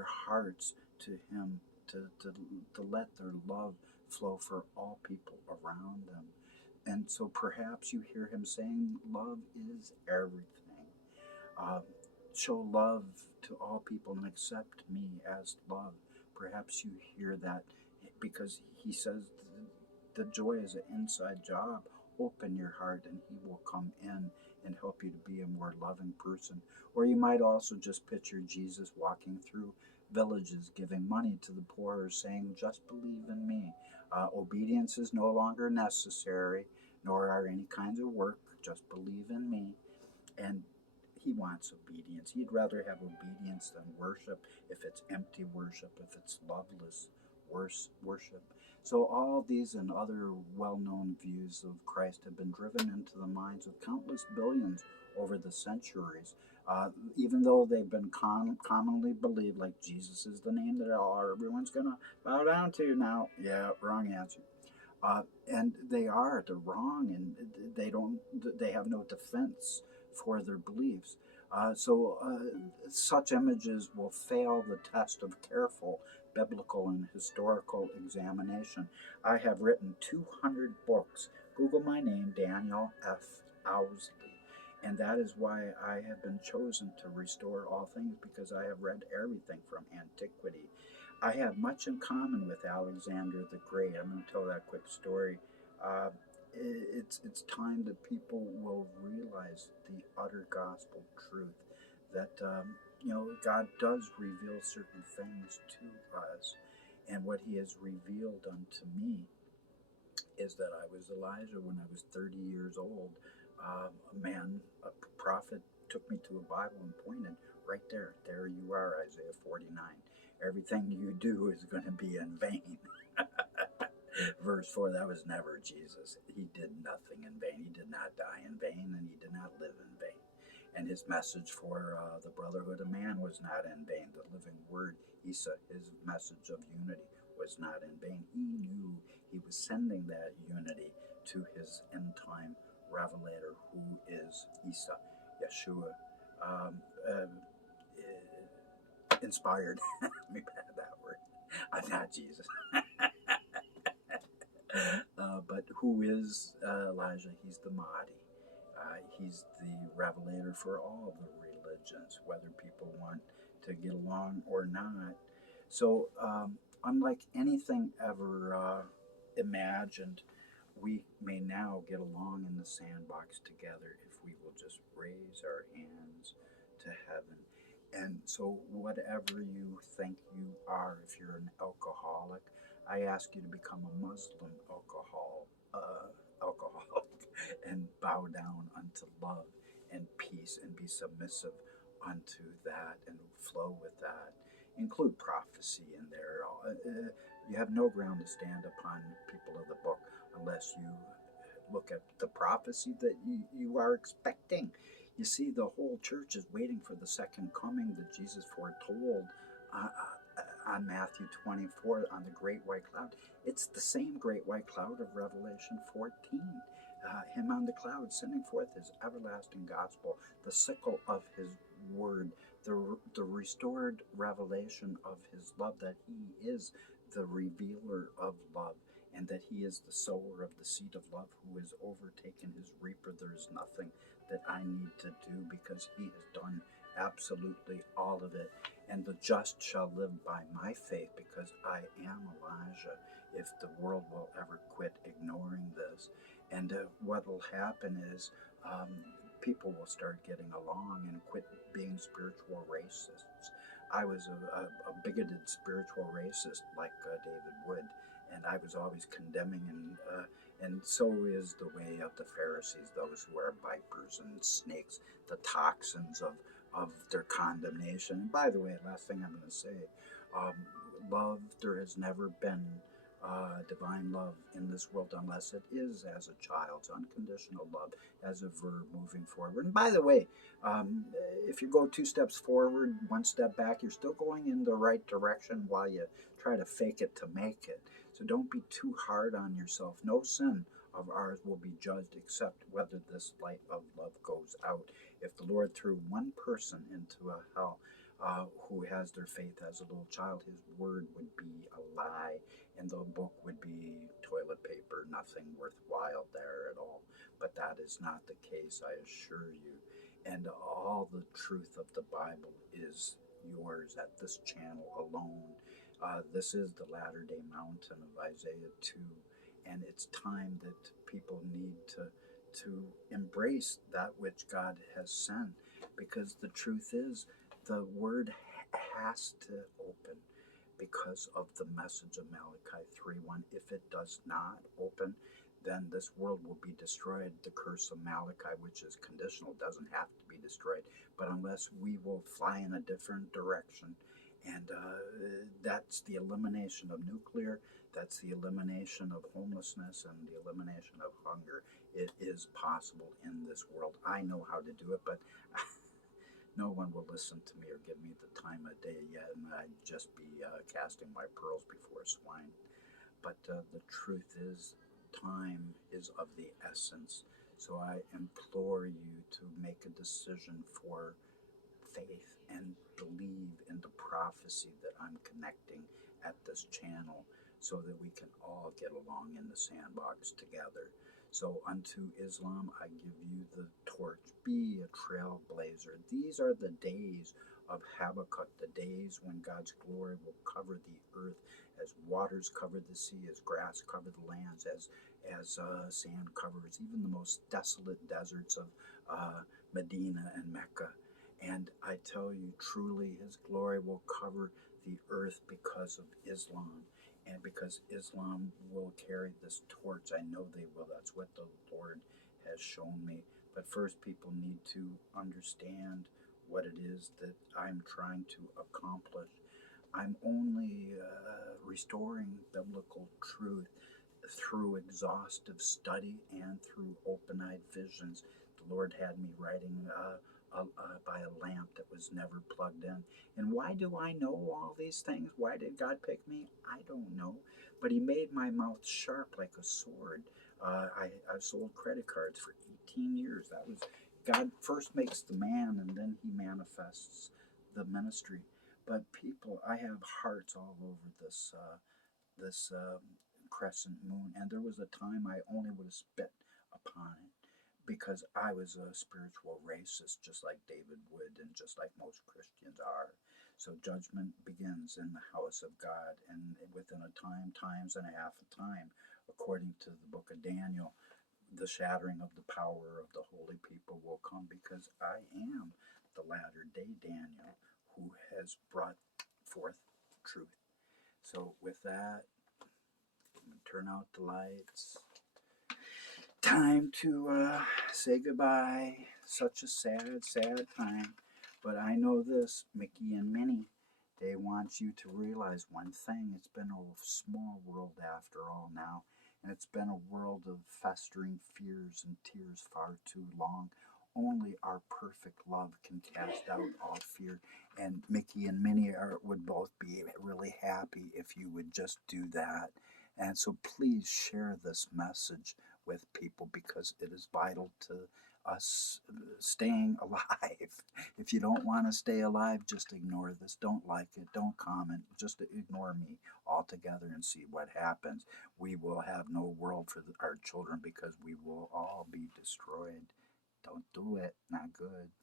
their hearts to Him, to let their love flow for all people around them. And so perhaps you hear Him saying, love is everything. Um, Show love to all people and accept me as love. Perhaps you hear that because He says the joy is an inside job. Open your heart and He will come in and help you to be a more loving person. Or you might also just picture Jesus walking through villages giving money to the poor, saying, just believe in me. Obedience is no longer necessary, nor are any kinds of work. Just believe in me. And He wants obedience. He'd rather have obedience than worship, if it's empty worship, if it's loveless worship. So all these and other well-known views of Christ have been driven into the minds of countless billions over the centuries. Even though they've been commonly believed, like Jesus is the name that everyone's going to bow down to now. Yeah, wrong answer. They're wrong, and they have no defense for their beliefs. Such images will fail the test of careful biblical and historical examination. I have written 200 books. Google my name, Daniel F. Owsley. And that is why I have been chosen to restore all things, because I have read everything from antiquity. I have much in common with Alexander the Great. I'm going to tell that quick story. Uh, it's time that people will realize the utter gospel truth that God does reveal certain things to us, and what He has revealed unto me is that I was Elijah when I was 30 years old. A prophet, took me to a Bible and pointed right there. There you are, Isaiah 49. Everything you do is going to be in vain. Verse 4, that was never Jesus. He did nothing in vain. He did not die in vain, and He did not live in vain. And His message for the brotherhood of man was not in vain. The living word, His message of unity was not in vain. He knew He was sending that unity to His end time revelator, who is Isa, Yeshua, um, uh, inspired. Let me add that word. I'm not Jesus. But who is Elijah? He's the Mahdi. He's the revelator for all the religions, whether people want to get along or not. So, unlike anything ever imagined, we may now get along in the sandbox together if we will just raise our hands to heaven. And so, whatever you think you are, if you're an alcoholic, I ask you to become a Muslim alcoholic and bow down unto love and peace and be submissive unto that and flow with that. Include prophecy in there. You have no ground to stand upon, people of the book, unless you look at the prophecy that you are expecting. You see, the whole church is waiting for the second coming that Jesus foretold on Matthew 24 on the great white cloud. It's the same great white cloud of Revelation 14. Him on the cloud sending forth His everlasting gospel, the sickle of His word, the restored revelation of His love, that He is the revealer of love, and that He is the sower of the seed of love, who has overtaken His reaper. There is nothing that I need to do, because He has done absolutely all of it. And the just shall live by my faith, because I am Elijah, if the world will ever quit ignoring this. And what will happen is people will start getting along and quit being spiritual racists. I was a bigoted spiritual racist like David Wood, and I was always condemning, and so is the way of the Pharisees, those who are vipers and snakes, the toxins of their condemnation. And by the way, last thing I'm going to say, love, there has never been divine love in this world unless it is as a child's unconditional love, as a verb moving forward. And by the way, if you go 2 steps forward, 1 step back, you're still going in the right direction while you try to fake it to make it. So don't be too hard on yourself. No sin of ours will be judged except whether this light of love goes out. If the Lord threw one person into a hell, who has their faith as a little child, his word would be a lie, and the book would be toilet paper, nothing worthwhile there at all. But that is not the case, I assure you. And all the truth of the Bible is yours at this channel alone. This is the latter day mountain of Isaiah 2, and it's time that people need to embrace that which God has sent, because the truth is the word has to open because of the message of Malachi 3:1. If it does not open, then this world will be destroyed. The curse of Malachi, which is conditional, doesn't have to be destroyed, but unless we will fly in a different direction. And that's the elimination of nuclear, that's the elimination of homelessness, and the elimination of hunger. It is possible in this world. I know how to do it, but no one will listen to me or give me the time of day yet, and I'd just be casting my pearls before swine. But the truth is, time is of the essence. So I implore you to make a decision for faith and believe in the prophecy that I'm connecting at this channel, so that we can all get along in the sandbox together. So unto Islam I give you the torch. Be a trailblazer. These are the days of Habakkuk, the days when God's glory will cover the earth as waters cover the sea, as grass cover the lands, as sand covers even the most desolate deserts of Medina and Mecca. And I tell you, truly, his glory will cover the earth because of Islam. And because Islam will carry this torch, I know they will. That's what the Lord has shown me. But first, people need to understand what it is that I'm trying to accomplish. I'm only restoring biblical truth through exhaustive study and through open eyed visions. The Lord had me writing by a lamp that was never plugged in. And why do I know all these things? Why did God pick me? I don't know. But He made my mouth sharp like a sword. I've sold credit cards for 18 years. That was God first makes the man, and then He manifests the ministry. But people, I have hearts all over this crescent moon, and there was a time I only would have spit upon it because I was a spiritual racist, just like David would, and just like most Christians are. So judgment begins in the house of God, and within a time, times and a half a time, according to the book of Daniel, the shattering of the power of the holy people will come, because I am the latter day Daniel who has brought forth truth. So with that, turn out the lights. Time to say goodbye. Such a sad, sad time. But I know this, Mickey and Minnie, they want you to realize one thing. It's been a small world after all now. And it's been a world of festering fears and tears far too long. Only our perfect love can cast out all fear. And Mickey and Minnie would both be really happy if you would just do that. And so please share this message with people, because it is vital to us staying alive. If you don't want to stay alive, just ignore this. Don't like it. Don't comment. Just ignore me altogether and see what happens. We will have no world for our children, because we will all be destroyed. Don't do it. Not good.